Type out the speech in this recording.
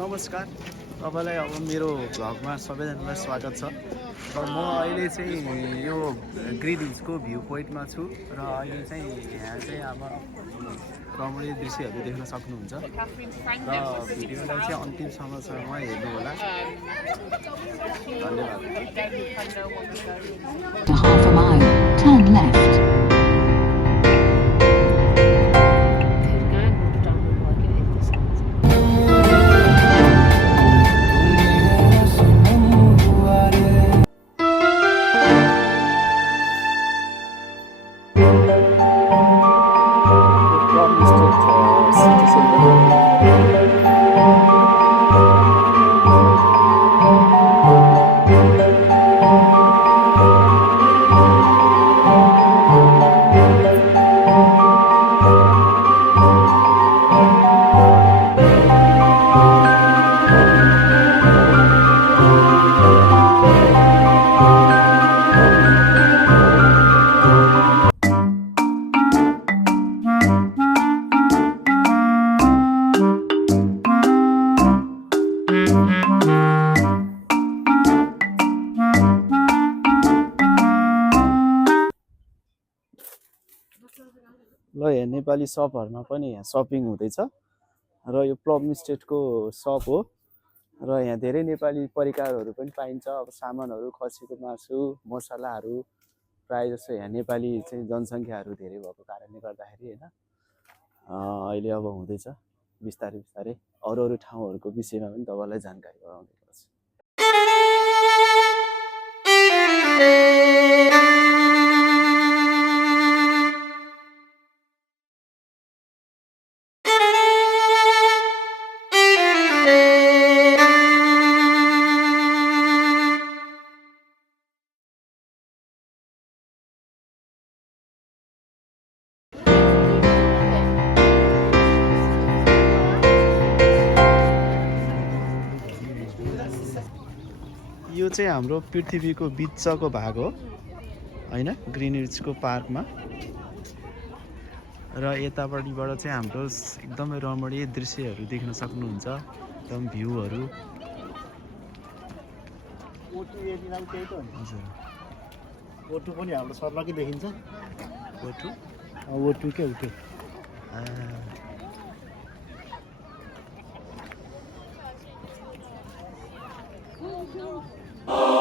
नमस्कार तपाईँलाई अब मेरो भ्लगमा सबैजनालाई स्वागत छ र म अहिले चाहिँ यो ग्रिन हिल्सको भ्यू पोइन्टमा छु र अहिले चाहिँ यहाँ चाहिँ अब रमणीय दृश्यहरू देख्न सक्नुहुन्छ र भिडियोलाई चाहिँ अन्तिमसम्म हेर्नु होला धन्यवाद half a mile, turn left. ल यहाँ नेपाली सपहरूमा पनि यहाँ सपिङ हुँदैछ र यो प्लम स्टेटको सप हो र यहाँ धेरै नेपाली परिकारहरू पनि पाइन्छ अब सामानहरू खसीको मासु मसलाहरू प्रायः जस्तो यहाँ नेपाली चाहिँ जनसङ्ख्याहरू धेरै भएको कारणले गर्दाखेरि होइन अहिले अब हुँदैछ बिस्तारै बिस्तारै अरू अरू ठाउँहरूको विषयमा पनि तपाईँलाई जानकारी गराउँदै गर्छु यो चाहिँ हाम्रो पृथ्वीको बिचको भाग हो हैन ग्रिन हिल्सको पार्कमा र यतापट्टिबाट चाहिँ हाम्रो एकदमै रमणीय दृश्यहरू देख्न सक्नुहुन्छ एकदम भ्यूहरू ओटु पनि हाम्रो सर्लकै देखिन्छ ओटु ओटु के उठ्यो Oh